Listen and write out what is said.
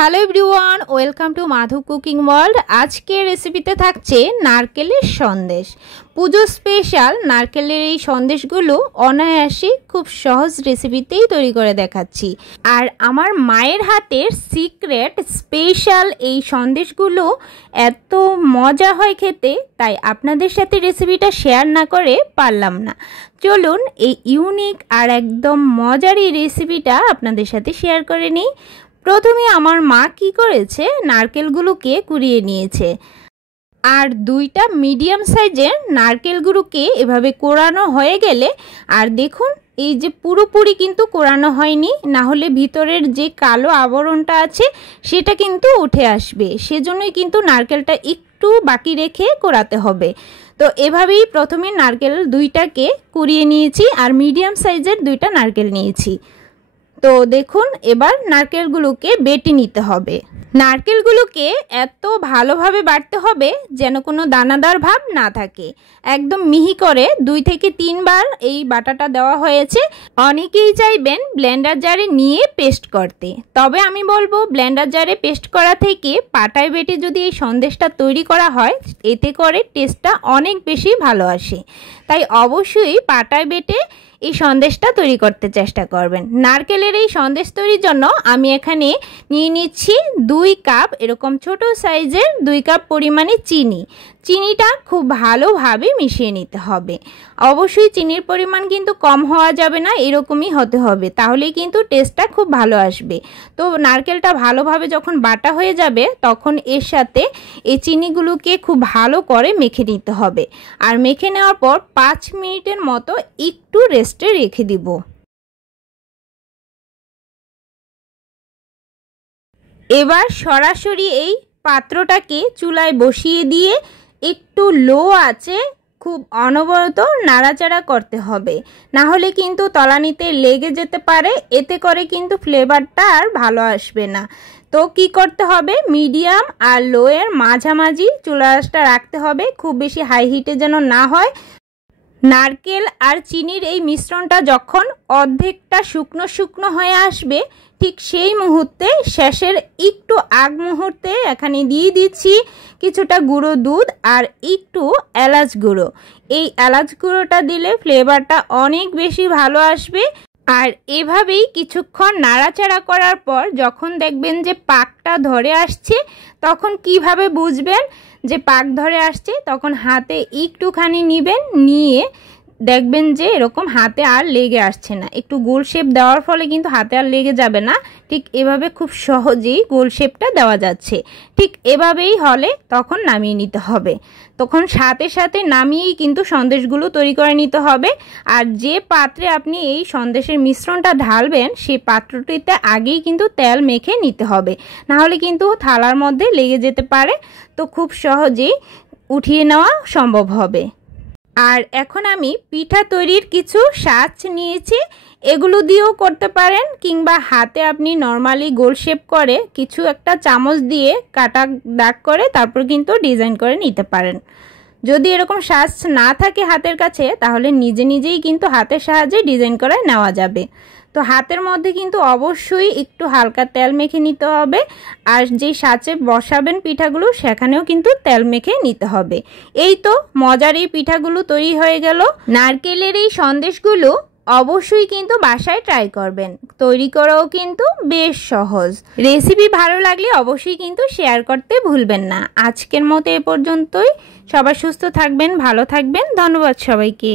Hello everyone, welcome to Madhu cooking world. আজকের রেসিপিতে থাকছে নারকেলের সন্দেশ। পুজো স্পেশাল নারকেলের এই সন্দেশগুলো অনায়াসে খুব সহজ রেসিপিতেই তৈরি করে দেখাচ্ছি। আর আমার মায়ের হাতের সিক্রেট স্পেশাল এই সন্দেশগুলো এত মজা হয় খেতে, তাই আপনাদের সাথে রেসিপিটা শেয়ার না করে পারলাম না। চলুন এই ইউনিক আর একদম মজার এই রেসিপিটা আপনাদের সাথে শেয়ার করে নিই। প্রথমে আমার মা কি করেছে, নারকেলগুলোকে কুড়িয়ে নিয়েছে আর দুইটা মিডিয়াম সাইজের নারকেলগুলোকে এভাবে কোড়ানো হয়ে গেলে, আর দেখুন এই যে পুরোপুরি কিন্তু কোড়ানো হয়নি, না হলে ভিতরের যে কালো আবরণটা আছে সেটা কিন্তু উঠে আসবে, সেজন্যই কিন্তু নারকেলটা একটু বাকি রেখে কোড়াতে হবে। তো এভাবেই প্রথমে নারকেল দুইটাকে কুড়িয়ে নিয়েছি আর মিডিয়াম সাইজের দুইটা নারকেল নিয়েছি। তো দেখুন এবার নারকেলগুলোকে বেটে নিতে হবে। নারকেলগুলোকে এত ভালোভাবে বাটতে হবে যেন কোনো দানাদার ভাব না থাকে। একদম মিহি করে 2 থেকে 3 বার এই বাটাটা দেওয়া হয়েছে। অনেকেই চাইবেন ব্লেন্ডার জারে নিয়ে পেস্ট করতে, তবে আমি বলবো ব্লেন্ডার জারে পেস্ট করা থেকে পাটায় বেটে যদি এই সন্দেশটা তৈরি করা হয়, এতে করে টেস্টটা অনেক বেশি ভালো আসে। তাই অবশ্যই পাটায় বেটে এই সন্দেশটা তৈরি করতে চেষ্টা করবেন। নারকেলের এই সন্দেশ তৈরির জন্য আমি এখানে নিয়ে নিচ্ছি 2 কাপ, এরকম ছোট সাইজের 2 কাপ পরিমাণে চিনি। চিনিটা খুব ভালোভাবে মিশিয়ে নিতে হবে। অবশ্যই চিনির পরিমাণ কিন্তু কম হওয়া যাবে না, এরকমই হতে হবে, তাহলেই কিন্তু টেস্টটা খুব ভালো আসবে। তো নারকেলটা ভালোভাবে যখন বাটা হয়ে যাবে, তখন এর সাথে এই চিনিগুলোকে খুব ভালো করে মেখে নিতে হবে। আর মেখে নেওয়ার পর 5 মিনিটের মতো একটু রেস্টে রেখে দিব। এবার সরাসরি এই পাত্রটাকে চুলায় বসিয়ে দিয়ে একটু লো আঁচে খুব অনবরত নাড়াচাড়া করতে হবে, না হলে কিন্তু তলানিতে লেগে যেতে পারে, এতে করে কিন্তু ফ্লেভারটা আর ভালো আসবে না। তো কি করতে হবে, মিডিয়াম আর লো এর মাঝামাঝি চুলাটা রাখতে হবে, খুব বেশি হাই হিটে যেন না হয়। নারকেল আর চিনির এই মিশ্রণটা যখন অর্ধেকটা শুকনো শুকনো হয়ে আসবে, ঠিক সেই মুহূর্তে শেষের একটু আগ মুহূর্তে এখানে দিয়ে দিচ্ছি কিছুটা গুঁড়ো দুধ আর একটু এলাচ গুঁড়ো। এই এলাচ গুঁড়োটা দিলে ফ্লেভারটা অনেক বেশি ভালো আসবে। আর এভাবেই কিছুক্ষণ নাড়াচাড়া করার পর যখন দেখবেন যে পাকটা ধরে আসছে, তখন কিভাবে বুঝবেন যে পাক ধরে আসছে, তখন হাতে একটুখানি নেবেন, নিয়ে দেখবেন যে এরকম হাতে আর লেগে আসছে না। একটু গোল শেপ দেওয়ার ফলে কিন্তু হাতে আর লেগে যাবে না। ঠিক এভাবে খুব সহজেই গোল শেপটা দেওয়া যাচ্ছে। ঠিক এভাবেই হলে তখন নামিয়ে নিতে হবে। তখন সাথে সাথে নামিয়েই কিন্তু সন্দেশগুলো তৈরি করে নিতে হবে। আর যে পাত্রে আপনি এই সন্দেশের মিশ্রণটা ঢালবেন, সেই পাত্রটিতে আগেই কিন্তু তেল মেখে নিতে হবে, না হলে কিন্তু থালার মধ্যে লেগে যেতে পারে। তো খুব সহজেই উঠিয়ে নেওয়া সম্ভব হবে। আর এখন আমি পিঠা তৈরির কিছু সাজ নিয়েছি, এগুলো দিয়েও করতে পারেন, কিংবা হাতে আপনি নর্মালি গোল শেপ করে কিছু একটা চামচ দিয়ে কাটা দাগ করে তারপর কিন্তু ডিজাইন করে নিতে পারেন। যদি এরকম সাজ না থাকে হাতের কাছে, তাহলে নিজে নিজেই কিন্তু হাতের সাহায্যে ডিজাইন করে নেওয়া যাবে। তো হাতের মধ্যে কিন্তু অবশ্যই একটু হালকা তেল মেখে নিতে হবে, আর যেই সাঁচে বসাবেন পিঠাগুলো সেখানেও কিন্তু তেল মেখে নিতে হবে। এই তো মজার এই পিঠাগুলো তৈরি হয়ে গেল। নারকেলের এই সন্দেশগুলো অবশ্যই কিন্তু বাসায় ট্রাই করবেন, তৈরি করাও কিন্তু বেশ সহজ। রেসিপি ভালো লাগলে অবশ্যই কিন্তু শেয়ার করতে ভুলবেন না। আজকের মতো এ পর্যন্তই। সবাই সুস্থ থাকবেন, ভালো থাকবেন। ধন্যবাদ সবাইকে।